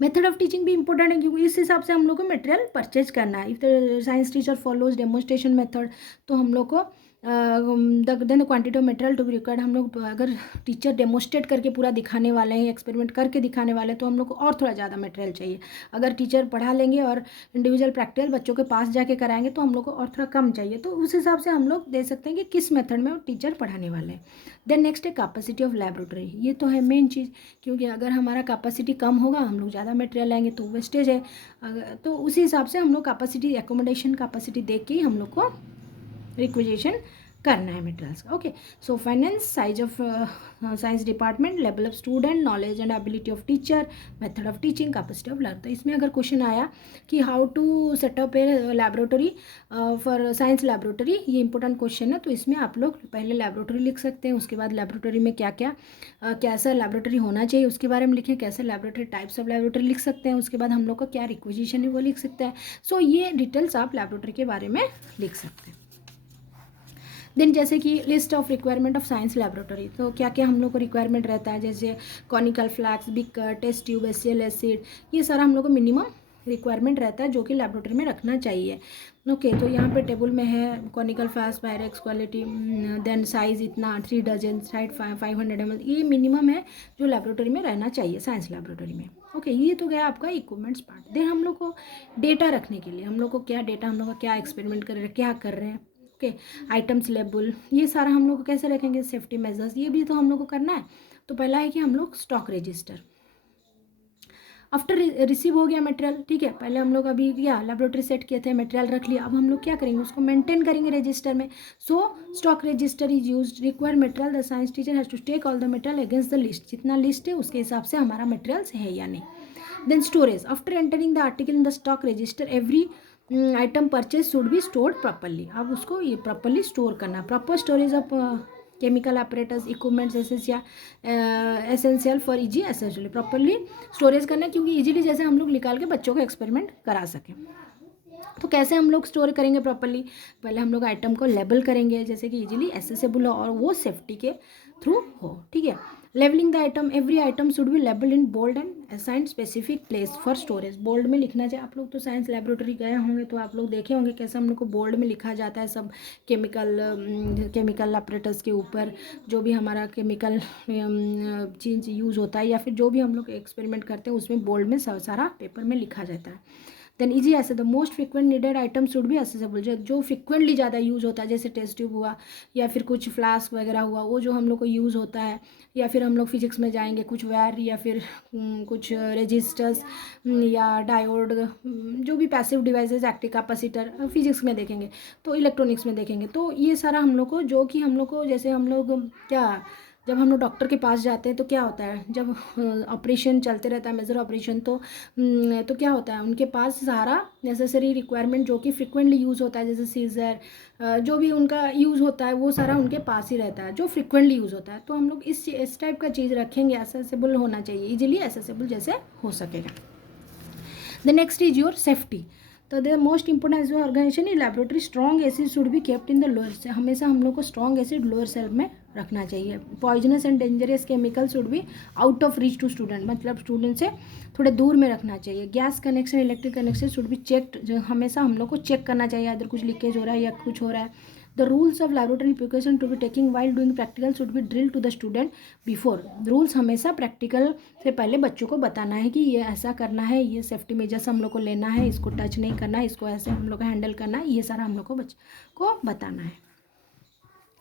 method of teaching भी इंपॉर्टेंट है, क्योंकि इस हिसाब से हम लोग को मटेरियल परचेज करना है। If the science teacher follows demonstration method, तो हम लोग को then the quantity of material to be required, हम लोग अगर टीचर डेमोन्स्ट्रेट करके पूरा दिखाने वाले हैं, एक्सपेरिमेंट करके दिखाने वाले हैं, तो हम लोग को और थोड़ा ज़्यादा मटेरियल चाहिए। अगर टीचर पढ़ा लेंगे और इंडिविजुअल प्रैक्टिकल बच्चों के पास जाके कराएंगे तो हम लोग को और थोड़ा कम चाहिए। तो उस हिसाब से हम लोग दे सकते हैं कि किस मेथड में टीचर पढ़ाने वाले हैं। देन नेक्स्ट है कैपेसिटी ऑफ लैबोरेटरी, ये तो है मेन चीज़, क्योंकि अगर हमारा कैपेसिटी कम होगा, हम लोग ज़्यादा मटेरियल लाएंगे तो वेस्टेज है। तो उसी हिसाब से हम लोग कैपेसिटी, एकोमोडेशन कैपेसिटी देख के ही हम लोग को रिक्विजिशन करना है मटेरियल्स का। Okay, so finance, size of science department, level of student, knowledge and ability of teacher, method of teaching, capacity of learn. तो इसमें अगर क्वेश्चन आया कि how to set up a laboratory for science laboratory, ये important question है, तो इसमें आप लोग पहले लैबोरेटरी लिख सकते हैं, उसके बाद लैबोरेटरी में क्या क्या कैसा लैबोरेटरी होना चाहिए उसके बारे में लिखें, कैसे लैबोरेटरी, टाइप्स ऑफ लैबोरेटरी लिख सकते हैं, उसके बाद हम लोग का क्या रिक्विजिशन है वो लिख सकते हैं। सो ये डिटेल्स आप लैबोरेटरी के बारे में लिख सकते हैं। देन जैसे कि list of requirement of science laboratory, तो क्या क्या हम लोग को रिक्वायरमेंट रहता है, जैसे conical flasks, beaker, test tube, एसियल एसिड, ये सारा हम लोग को मिनिमम रिक्वायरमेंट रहता है जो कि लैबोरेटरी में रखना चाहिए। ओके, तो यहाँ पे टेबल में है conical flasks, Pyrex quality, then size इतना 3 डजन, साइड 500 ml, ये मिनिमम है जो लैबोरेटरी में रहना चाहिए साइंस लैबोरेटरी में। ओके, ये तो गया आपका इक्विपमेंट्स पार्ट। देन हम लोग को डेटा रखने के लिए, हम लोग को क्या डेटा, हम लोग का क्या एक्सपेरिमेंट कर रहे हैं, क्या कर रहे हैं। ओके, आइटम्स लेबल, ये सारा हम लोग को कैसे रखेंगे, सेफ्टी मेजर्स, ये भी तो हम लोग को करना है। तो पहला है कि हम लोग स्टॉक रजिस्टर, आफ्टर रिसीव हो गया मटेरियल, ठीक है, पहले हम लोग अभी क्या लेबोरेटरी सेट किए थे, मटेरियल रख लिया, अब हम लोग क्या करेंगे, उसको मेंटेन करेंगे रजिस्टर में। So stock register is use required material the science teacher has to take all the material against the list, जितना लिस्ट है उसके हिसाब से हमारा मटेरियल्स है या नहीं। Then storage, after entering the article in the stock register every item purchase should be stored properly. अब उसको ये प्रॉपरली स्टोर करना, proper storage of chemical apparatus equipments essential for easy essentially, properly storage करना, क्योंकि easily जैसे हम लोग निकाल के बच्चों को एक्सपेरिमेंट करा सकें। तो कैसे हम लोग स्टोर करेंगे प्रॉपरली, पहले हम लोग आइटम को लेबल करेंगे जैसे कि इजीली एसेसेबल हो और वो सेफ्टी के थ्रू हो, ठीक है। Labelling the item, every item should be label in bold and assigned specific place for storage, bold में लिखना चाहिए। आप लोग तो साइंस लेबोरेटरी गए होंगे तो आप लोग देखे होंगे कैसे हम लोग को बोल्ड में लिखा जाता है सब केमिकल अपरेटस के ऊपर, जो भी हमारा केमिकल चीज़ यूज़ होता है या फिर जो भी हम लोग एक्सपेरिमेंट करते हैं उसमें बोल्ड में सारा पेपर में लिखा जाता है। देन इजी ऐसे the most frequent needed item should भी एसेसेबल, जो फ्रिक्वेंटली ज़्यादा यूज़ होता है, जैसे टेस्ट ट्यूब हुआ या फिर कुछ फ्लास्क वगैरह हुआ, वो जो हम लोग को यूज़ होता है, या फिर हम लोग फिजिक्स में जाएंगे कुछ वायर या फिर कुछ रेजिस्टर्स या डायोड, जो भी passive devices, active capacitor physics में देखेंगे, तो इलेक्ट्रॉनिक्स में देखेंगे, तो ये सारा हम लोग को, जो कि हम लोग को जैसे हम लोग क्या, जब हम लोग डॉक्टर के पास जाते हैं तो क्या होता है, जब ऑपरेशन चलते रहता है मेजर ऑपरेशन, तो क्या होता है उनके पास सारा नेसेसरी रिक्वायरमेंट जो कि फ्रिक्वेंटली यूज़ होता है, जैसे सीजर जो भी उनका यूज़ होता है वो सारा उनके पास ही रहता है जो फ्रिक्वेंटली यूज़ होता है। तो हम लोग इस टाइप का चीज़ रखेंगे, एसेसेबल होना चाहिए, इजीली एसेसेबल जैसे हो सकेगा। The next is your safety, तो the most important as organisation in laboratory strong acid should be kept in the lower से, हमेशा हम लोग को स्ट्रॉन्ग एसिड लोअर सेल में रखना चाहिए। Poisonous and dangerous chemical should be out of reach to student, मतलब स्टूडेंट से थोड़े दूर में रखना चाहिए। Gas connection electric connection should be checked, जो हमेशा हम लोग को चेक करना चाहिए अगर कुछ लीकेज हो रहा है या कुछ हो रहा है। The rules of laboratory precaution to be taking while doing practical should be drill to the student before, rules हमेशा प्रैक्टिकल से पहले बच्चों को बताना है कि ये ऐसा करना है, ये सेफ्टी मेजर्स हम लोग को लेना है, इसको टच नहीं करना है, इसको ऐसे हम लोग को हैंडल करना है, ये सारा हम लोग को बच्चों को बताना है।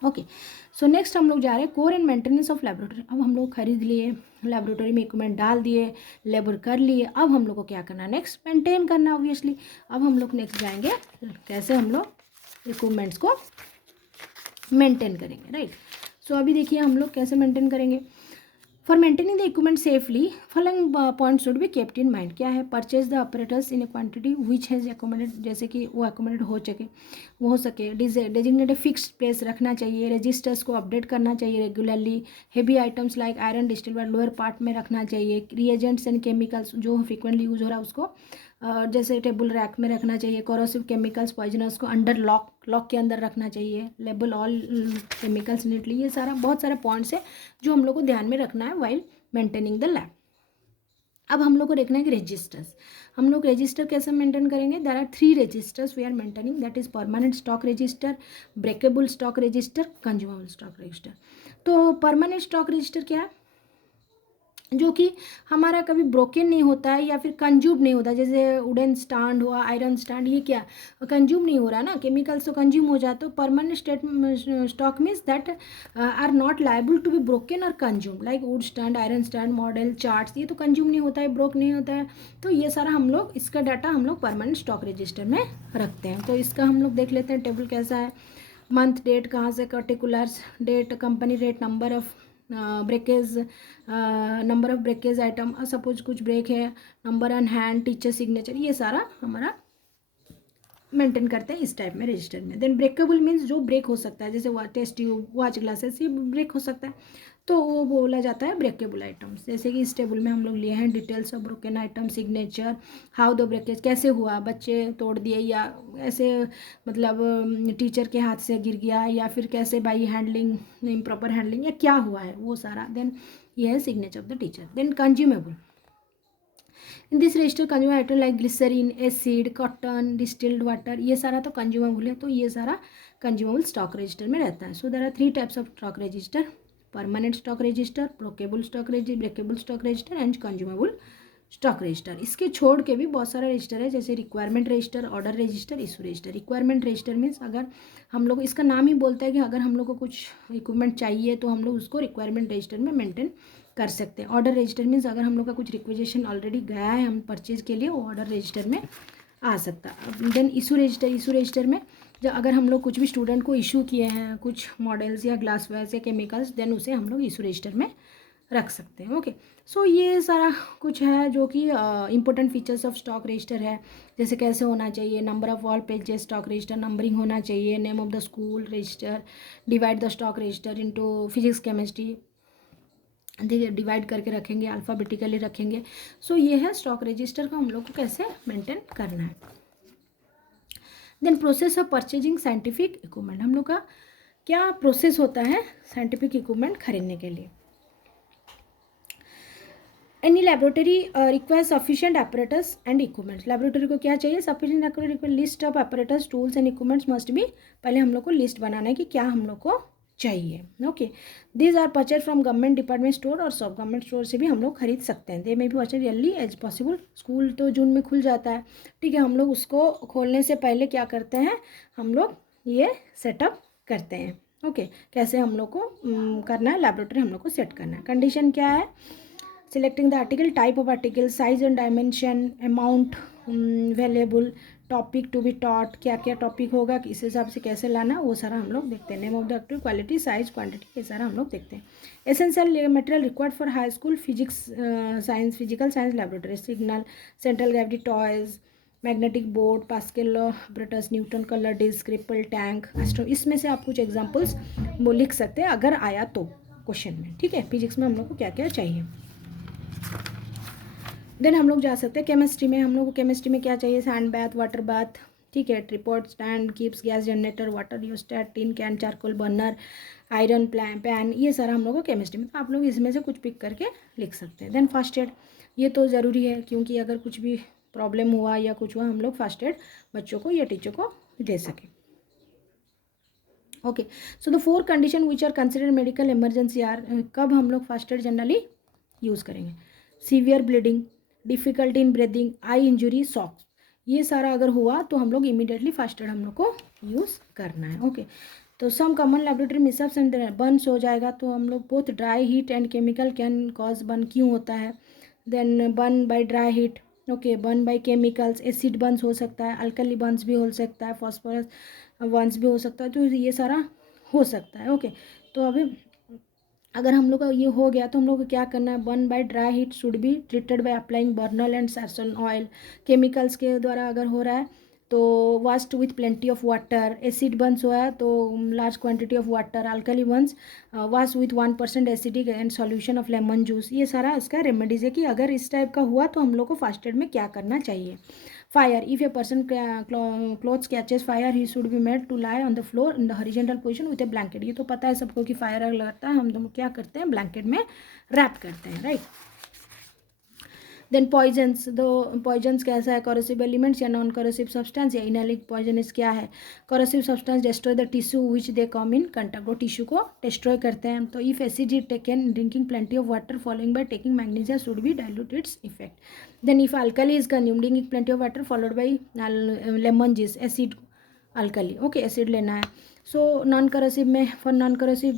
ओके, सो नेक्स्ट हम लोग जा रहे हैं core and maintenance of laboratory. अब हम लोग खरीद लिए, लेबोरेटरी में इक्विपमेंट डाल दिए, लेबर कर लिए, अब हम लोग को क्या करना है, नेक्स्ट मेंटेन करना ऑब्वियसली। अब हम लोग नेक्स्ट जाएंगे कैसे हम लोग इक्विपमेंट्स को मेंटेन करेंगे, राइट। सो अभी देखिए हम लोग कैसे मेंटेन करेंगे। For maintaining the equipment safely following point should be kept in mind, क्या है, purchase the apparatus in A quantity which has accommodate, जैसे कि वो एकोमोडेट हो सके। डेजिग्नेट फिक्स्ड प्लेस रखना चाहिए, रजिस्टर्स को अपडेट करना चाहिए regularly. Heavy items like iron distil lower part में रखना चाहिए। रिएजेंट्स एंड केमिकल्स जो फ्रिक्वेंटली यूज हो रहा है उसको जैसे टेबल रैक में रखना चाहिए। कोरोसिव केमिकल्स पॉइजनस को अंडर लॉक के अंदर रखना चाहिए। लेबल ऑल केमिकल्स नीटली, ये सारा बहुत सारे पॉइंट्स है जो हम लोग को ध्यान में रखना है वाइल मेंटेनिंग द लैब। अब हम लोग को देखना है कि रजिस्टर्स, हम लोग रजिस्टर कैसे मेंटेन करेंगे। There are 3 registers we are maintaining, that is permanent stock register, breakable stock register, consumable stock register. तो परमानेंट स्टॉक रजिस्टर क्या है, जो कि हमारा कभी ब्रोकन नहीं होता है या फिर कंज्यूम नहीं होता, जैसे वुडन स्टैंड हुआ, आयरन स्टैंड, ये क्या कंज्यूम नहीं हो रहा है ना, केमिकल्स तो कंज्यूम हो जाए। तो permanent stock means that are not liable to be broken और consume, like wood stand, iron stand, model, charts, ये तो कंज्यूम नहीं होता है, ब्रोक नहीं होता है। तो ये सारा हम लोग इसका डाटा हम लोग परमानेंट स्टॉक रजिस्टर में रखते हैं। तो इसका हम लोग देख लेते हैं टेबल कैसा है। मंथ, डेट कहाँ से, particulars, date, company rate, number of breakage, number of breakage item, suppose कुछ ब्रेक है, number on hand, teacher signature, ये सारा हमारा मेंटेन करते हैं इस टाइप में रजिस्टर में। देन ब्रेकेबल मीन्स जो ब्रेक हो सकता है, जैसे टेस्ट ट्यूब, वॉच ग्लासेस, ये ब्रेक हो सकता है, तो वो बोला जाता है ब्रेकेबल आइटम्स। जैसे कि इस टेबल में हम लोग लिए हैं details of broken item, signature, how the breakage, कैसे हुआ, बच्चे तोड़ दिए या ऐसे मतलब टीचर के हाथ से गिर गया, या फिर कैसे बाई हैंडलिंग, इम्प्रॉपर हैंडलिंग, या क्या हुआ है वो सारा। देन ये है signature of the teacher. Then consumable, in this register consumer item like glycerine, acid, cotton, distilled water, ये सारा तो कंज्यूमेबल है, तो ये सारा कंज्यूमेबल स्टॉक रजिस्टर में रहता है। So there are 3 types of stock register, permanent stock register, breakable stock register and consumable stock register. इसके छोड़ के भी बहुत सारे रजिस्टर है, जैसे requirement register, order register, issue register. Requirement register means अगर हम लोग, इसका नाम ही बोलता है कि अगर हम लोग को कुछ इक्विपमेंट चाहिए तो हम लोग उसको रिक्वायरमेंट रजिस्टर में मेंटेन कर सकते हैं। ऑर्डर रजिस्टर मीन्स अगर हम लोग का कुछ रिक्वेजिशन ऑलरेडी गया है हम परचेज के लिए, वो ऑर्डर रजिस्टर में आ सकता है। देन इशू रजिस्टर में जब अगर हम लोग कुछ भी स्टूडेंट को इशू किए हैं कुछ मॉडल्स या ग्लासवेयर या केमिकल्स, देन उसे हम लोग इशू रजिस्टर में रख सकते हैं। ओके, सो ये सारा कुछ है जो कि important features of stock register है। जैसे कैसे होना चाहिए, number of all pages stock register, numbering होना चाहिए, name of the school register, divide the stock register into physics chemistry, देखिए डिवाइड करके रखेंगे, अल्फ़ाबेटिकली रखेंगे। सो ये है स्टॉक रजिस्टर का हम लोग को कैसे मेंटेन करना है। Then process of purchasing scientific equipment, हम लोग का क्या प्रोसेस होता है साइंटिफिक इक्विपमेंट खरीदने के लिए। Any laboratory requires sufficient apparatus and equipments, laboratory को क्या चाहिए, sufficient apparatus, list of apparatus tools and equipments must भी, पहले हम लोग को लिस्ट बनाना है कि क्या हम लोग को चाहिए। Okay, these are purchase from government department store और सब गवर्नमेंट स्टोर से भी हम लोग खरीद सकते हैं। दे में भी purchase early as possible, school तो जून में खुल जाता है, ठीक है, हम लोग उसको खोलने से पहले क्या करते हैं, हम लोग ये सेटअप करते हैं। ओके, कैसे हम लोग को करना है, लेबोरेटरी हम लोग को सेट करना है। कंडीशन क्या है, selecting the article, type of article, size and dimension, amount valuable, topic to be taught, क्या क्या टॉपिक होगा, किस हिसाब से कैसे लाना, वो सारा हम लोग देखते हैं। Name of the active, quality, size, quantity, ये सारा हम लोग देखते हैं। Essential material required for high school physics science, physical science laboratory, signal, central gravity toys, magnetic board, Pascal law, ब्रटस, Newton, colour disc, ripple tank, astro, इसमें से आप कुछ एग्जाम्पल्स वो लिख सकते हैं अगर आया तो क्वेश्चन में, ठीक है। फिजिक्स में हम लोग को क्या क्या चाहिए। देन हम लोग जा सकते हैं केमिस्ट्री में, हम लोग को केमिस्ट्री में क्या चाहिए, सैंड बाथ, वाटर बाथ, ठीक है, tripod, stand, Kipp's, gas generator, water rheostat, tin can, charcoal burner, iron pan, ये सारा हम लोग को केमिस्ट्री में, तो आप लोग इसमें से कुछ पिक करके लिख सकते हैं। देन फर्स्ट एड, ये तो ज़रूरी है क्योंकि अगर कुछ भी प्रॉब्लम हुआ या कुछ हुआ हम लोग फर्स्ट एड बच्चों को या टीचर को दे सकें। Okay, so the 4 condition which are considered medical emergency are, कब हम लोग फर्स्ट एड जनरली यूज़ करेंगे, severe bleeding, difficulty in breathing, eye injury, shocks, ये सारा अगर हुआ तो हम लोग इमीडिएटली फर्स्ट एड हम लोग को यूज़ करना है। ओके, तो some common laboratory mishaps and burns हो जाएगा तो हम लोग both dry heat and chemical can cause burn, क्यों होता है, then burn by dry heat, okay, burn by chemicals, acid burns हो सकता है, अल्कली बर्न्स भी हो सकता है, फॉस्फोरस बर्न्स भी हो सकता है, तो ये सारा हो सकता है। ओके, तो अभी अगर हम लोग का ये हो गया तो हम लोग को क्या करना है, burn by dry heat should be treated by applying Burnol and सरसन ऑयल, केमिकल्स के द्वारा अगर हो रहा है तो wash with plenty of water, acid burns हुआ है तो large quantity of water, alkali burns wash with 1% acidic and solution of lemon juice, ये सारा इसका रेमेडीज है कि अगर इस टाइप का हुआ तो हम लोग को फर्स्ट एड में क्या करना चाहिए। Fire, if a person clothes catches fire he should be made to lie on the floor in the horizontal position with a blanket, ये तो पता है सबको कि फायर अगर लगता है हम लोग क्या करते हैं, ब्लैंकेट में रैप करते हैं, राइट। देन पॉइजन्स, दो पॉइजन्स कैसा है, कॉरोसिव एलिमेंट्स या नॉन कॉरोसिव सब्सटेंस या इनहेलिक पॉइजनस क्या है, corrosive substance destroy the tissue which they come in contact, वो टिश्यू को डिस्ट्रॉय करते हैं। तो if acid is taken drinking plenty of water following by taking magnesium should be dilute its effect. Then if alkali is consumed drinking plenty of water followed by lemon juice, acid alkali, okay, acid लेना है। So non corrosive में, for non corrosive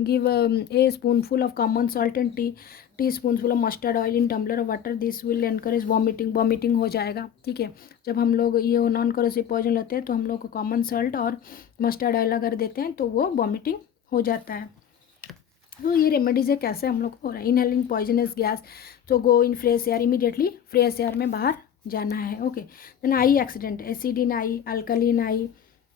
give a spoonful of common salt and tea spoonful of mustard oil in tumbler of water, this will encourage vomiting हो जाएगा, ठीक है। जब हम लोग ये नॉन करोसिव पॉइजन लेते हैं तो हम लोग को कॉमन सॉल्ट और मस्टर्ड ऑयल अगर देते हैं तो वो वॉमिटिंग हो जाता है। तो ये रेमेडीज है कैसे हम लोग को हो रहा है। इनहेलिंग पॉइजनस गैस, तो go in fresh air, immediately fresh air में बाहर जाना है। Okay, then eye accident, acid in eye, alkaline eye,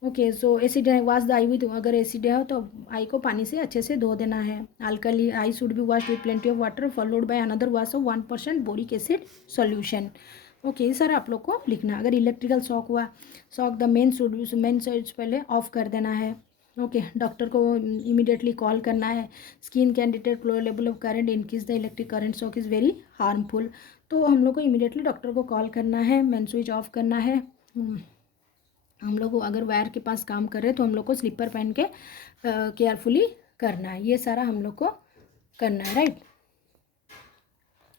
okay, so acid wash the eye with, अगर एसिड है तो आई को पानी से अच्छे से धो देना है। Alkali I should be wash with plenty of water followed by another wash off 1% boric acid solution. Okay, ये सारा आप लोग को लिखना। अगर इलेक्ट्रिकल शॉक हुआ, शॉक द मेन स्विच पहले ऑफ कर देना है। ओके, डॉक्टर को इमीडिएटली कॉल करना है। Skin can detect low level of current in case the electric current shock is very harmful, तो हम लोग को इमीडिएटली डॉक्टर को कॉल करना है, मेन स्विच ऑफ करना है। हम लोग को अगर वायर के पास काम कर रहे हैं तो हम लोग को स्लीपर पहन के केयरफुली करना है, ये सारा हम लोग को करना है, राइट।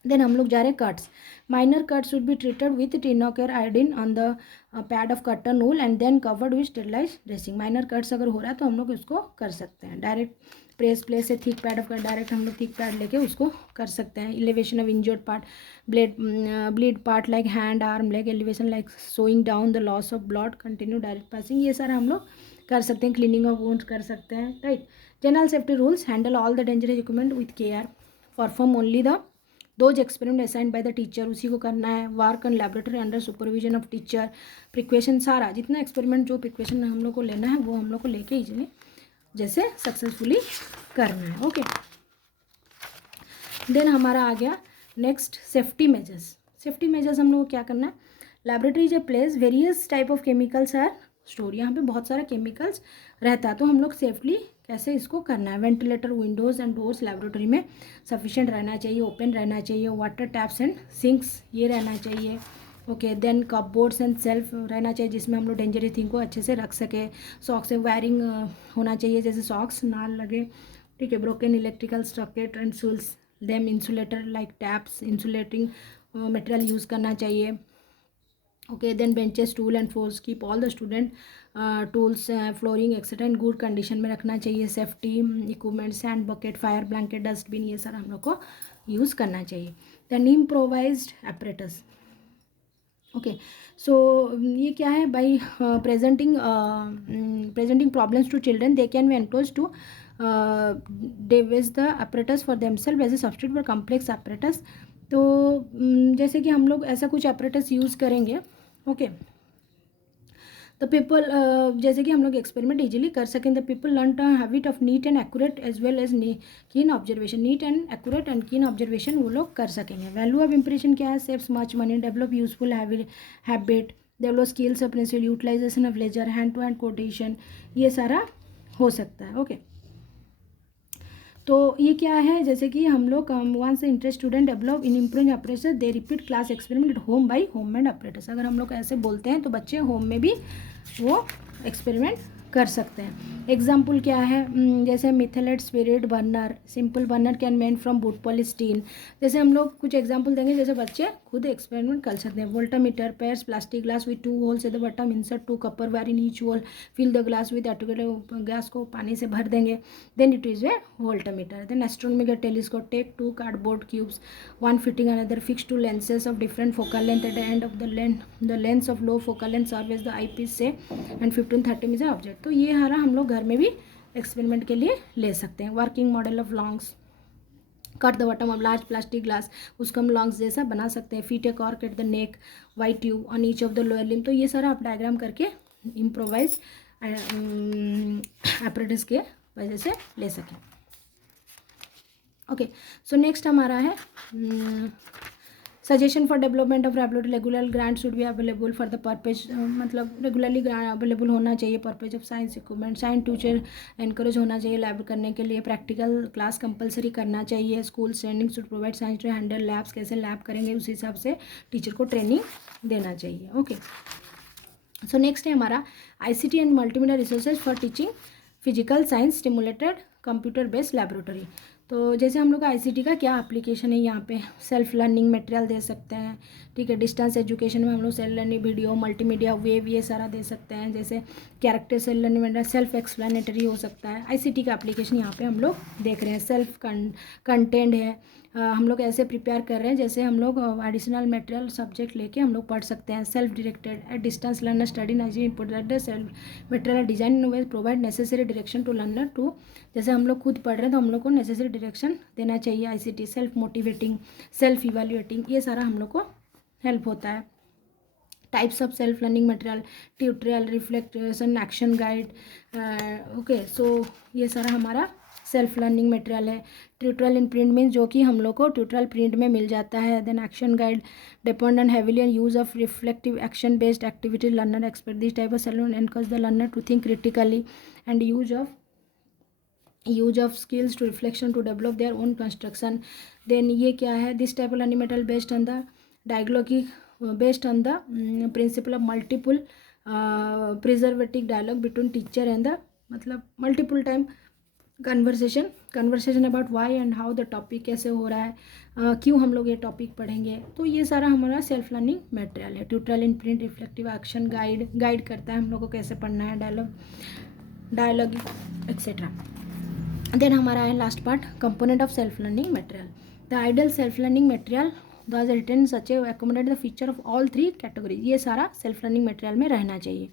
देन हम लोग जा रहे हैं cuts. Minor cuts should be treated with tincture iodine on the pad of cotton wool and then covered with sterilise dressing. Minor cuts अगर हो रहा है तो हम लोग इसको कर सकते हैं. डायरेक्ट प्लेस से थिक पैड ऑफ डायरेक्ट हम लोग थिक पैड लेके उसको कर सकते हैं. Elevation of injured part, bleed part like hand, arm, leg. Elevation like slowing down the loss of blood, continue direct passing. ये सारा हम लोग कर सकते हैं. क्लीनिंग ऑफ वुंड्स कर सकते हैं. Right. General safety rules. Handle all the dangerous equipment with care. Perform only the those experiment assigned by the teacher, उसी को करना है. Work on laboratory under supervision of teacher. Precaution सारा जितना experiment जो प्रिक्वेशन हम लोग को लेना है वो हम लोग को लेके इजीली जैसे सक्सेसफुली करना है. ओके. देन हमारा आ गया next safety measures. Safety measures हम लोग को क्या करना है. Laboratory is a place various type of chemicals are store. यहाँ पे बहुत सारा केमिकल्स रहता है तो हम लोग सेफली कैसे इसको करना है. Ventilator, Windows and doors laboratory में सफिशिएंट रहना चाहिए, ओपन रहना चाहिए. वाटर टैप्स एंड सिंक्स ये रहना चाहिए. Okay. Then cupboards and shelf रहना चाहिए जिसमें हम लोग डेंजरस थिंग को अच्छे से रख सके. सॉक्स से वायरिंग होना चाहिए जैसे सॉक्स ना लगे. ठीक है. Broken electrical socket and souls them. Insulator like tapes, insulating material use करना चाहिए. Okay. Then benches, tool and force. Keep all the student tools, flooring etcetera in good condition में रखना चाहिए. Safety equipment, sand bucket, fire blanket, dustbin ये सारा हम लोग को यूज़ करना चाहिए. Then improvised apparatus. Okay. So ये क्या है. By presenting problems to children they can be enclose to devise the apparatus for themselves as a substitute for complex apparatus. तो जैसे कि हम लोग ऐसा कुछ apparatus यूज़ करेंगे. ओके. द पीपल जैसे कि हम लोग एक्सपेरिमेंट इजीली कर सकें. The people learn to habit of neat and accurate as well as keen observation. Neat and accurate and keen observation वो लोग कर सकेंगे. वैल्यू ऑफ इंप्रेशन क्या है. Saves much money, develop useful habit, develop skills of principal, utilization of ledger, hand to hand quotation ये सारा हो सकता है. ओके. तो ये क्या है. जैसे कि हम लोग once interest student develop in improving operator they repeat class experiment at home by home made operators. अगर हम लोग ऐसे बोलते हैं तो बच्चे होम में भी वो एक्सपेरिमेंट कर सकते हैं. एग्जाम्पल क्या है. जैसे methylated spirit burner, simple burner can made from wood polystyrene. जैसे हम लोग कुछ एग्जाम्पल देंगे जैसे बच्चे खुद एक्सपेरिमेंट कर सकते हैं. Voltameter, pierce plastic glass with 2 holes at the bottom, insert 2 copper wire in each hole, fill the glass with एटोगेटिव गैस को पानी से भर देंगे. Then it is a voltameter. Then astronomical telescope, take 2 cardboard cubes, one fitting another, fix 2 lenses of different focal length at the end of the lens of low focal length serve as the eyepiece से and 15-30 metre object. तो ये हरा हम लोग घर में भी experiment के लिए ले सकते हैं. Working model of longs, cut the bottom of large plastic glass, उसको हम लॉन्ग्स जैसा बना सकते हैं. Feet A cork at the neck, white tube on each of the lower limb. तो ये सारा आप डायग्राम करके इम्प्रोवाइज एपरेटस के वजह से ले सकें. ओके. सो नेक्स्ट हमारा है suggestion for development of laboratory. Regular grant should be available for the purpose, मतलब रेगुलरली अवेलेबल होना चाहिए purpose of science equipment. Science teacher encourage होना चाहिए लैब करने के लिए. प्रैक्टिकल क्लास कंपलसरी करना चाहिए. School standing should provide science to handle labs. कैसे लैब करेंगे उस हिसाब से टीचर को ट्रेनिंग देना चाहिए. ओके. सो नेक्स्ट है हमारा ICT and multimedia resources for teaching physical science stimulated computer based laboratory. तो जैसे हम लोग का ICT का क्या एप्लीकेशन है. यहाँ पे सेल्फ लर्निंग मटेरियल दे सकते हैं. ठीक है. डिस्टेंस एजुकेशन में हम लोग self learning video, multimedia, web ये सारा दे सकते हैं. जैसे character self learning material, self explanatory हो सकता है. ICT का एप्लीकेशन यहाँ पे हम लोग देख रहे हैं. सेल्फ कंटेंट है. हम लोग ऐसे प्रिपेयर कर रहे हैं जैसे हम लोग एडिशनल मटेरियल सब्जेक्ट लेके हम लोग पढ़ सकते हैं. Self directed at distance learner study नाइजी self material design way provide necessary direction to learner to. जैसे हम लोग खुद पढ़ रहे हैं तो हम लोग को नेसेसरी डायरेक्शन देना चाहिए. ICT self motivating, self evaluating ये सारा हम लोग को हेल्प होता है. Types of self learning material, tutorial, reflection, action guide. Okay. So ये सारा हमारा सेल्फ लर्निंग मटेरियल है. ट्यूटोरियल इन प्रिंट मीन्स जो कि हम लोग को ट्यूटोरियल प्रिंट में मिल जाता है. Then action guide depend on heavily and use of reflective action based activity. Learner expect this type of self encourage the learner to think critically and use of skills to reflection to develop their own construction. Then ये क्या है. This type of learning material based on the dialogue based on the principle of multiple preservative dialogue between teacher and the, मतलब multiple time conversation about Y and how the topic कैसे हो रहा है, क्यों हम लोग ये टॉपिक पढ़ेंगे। तो ये सारा हमारा सेल्फ लर्निंग मटेरियल है। Tutorial in print, reflective action, guide करता है हम लोग को कैसे पढ़ना है, डायलॉग एक्सेट्रा। देन हमारा है last part, component of self learning material. The ideal self learning material was written such a accommodate the feature of all three categories। ये सारा सेल्फ लर्निंग मटेरियल में रहना चाहिए।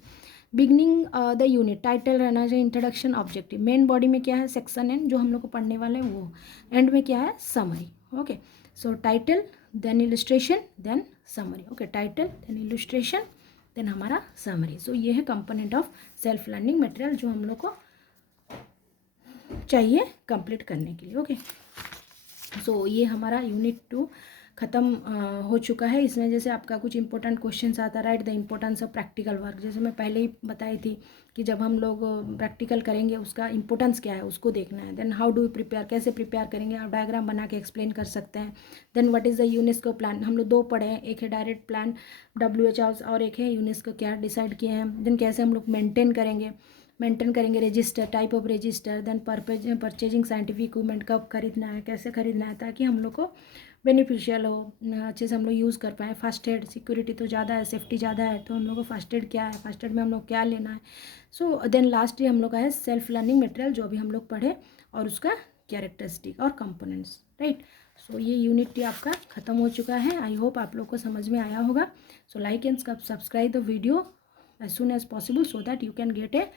बिगनिंग द यूनिट, टाइटल रहना चाहिए, introduction, objective. Main body में क्या है, सेक्शन एंड जो हम लोग को पढ़ने वाले हैं वो। एंड में क्या है, summary. Okay, so title then illustration then summary. Okay, title then illustration then हमारा समरी। सो ये है component of self learning material जो हम लोग को चाहिए कंप्लीट करने के लिए। ओके, सो ये हमारा यूनिट 2 ख़त्म हो चुका है। इसमें जैसे आपका कुछ इंपॉर्टेंट क्वेश्चंस आता है, right the importance of practical work. जैसे मैं पहले ही बताई थी कि जब हम लोग प्रैक्टिकल करेंगे उसका इंपॉर्टेंस क्या है उसको देखना है। Then how do we prepare, कैसे प्रिपेयर करेंगे, आप डायग्राम बना के एक्सप्लेन कर सकते हैं। Then what is the UNESCO plan, हम लोग 2 पढ़े हैं, एक है डायरेक्ट प्लान WHO और एक है यूनेस्को, क्या डिसाइड किए हैं। देन कैसे हम लोग मेंटेन करेंगे register, type of register. Then purchasing scientific equipment, कब खरीदना है, कैसे खरीदना है, ताकि हम लोग को बेनिफिशियल हो, अच्छे से हम लोग यूज़ कर पाएँ। फर्स्ट एड, सिक्योरिटी तो ज़्यादा है, सेफ्टी ज़्यादा है, तो हम लोग को फर्स्ट एड क्या है, फर्स्ट एड में हम लोग क्या लेना है। सो देन लास्ट हम लोग का है सेल्फ लर्निंग मटेरियल जो अभी हम लोग पढ़े, और उसका कैरेक्टरिस्टिक और कंपोनेंट्स, राइट। सो ये यूनिट आपका ख़त्म हो चुका है। आई होप आप लोग को समझ में आया होगा। So like and subscribe the video as soon as possible so that you can get a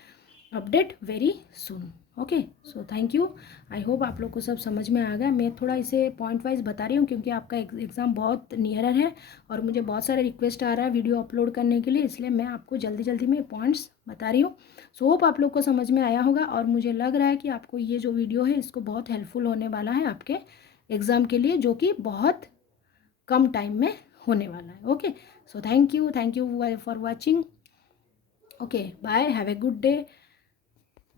update very soon. Okay, so thank you. I hope आप लोग को सब समझ में आ गया। मैं थोड़ा इसे पॉइंट वाइज बता रही हूँ क्योंकि आपका एग्ज़ाम बहुत नियरर है और मुझे बहुत सारे रिक्वेस्ट आ रहा है वीडियो अपलोड करने के लिए, इसलिए मैं आपको जल्दी जल्दी में पॉइंट्स बता रही हूँ। सो होप आप लोग को समझ में आया होगा, और मुझे लग रहा है कि आपको ये जो वीडियो है इसको बहुत हेल्पफुल होने वाला है आपके एग्ज़ाम के लिए, जो कि बहुत कम टाइम में होने वाला है। Okay, so thank you for watching. Okay, bye, have a good day.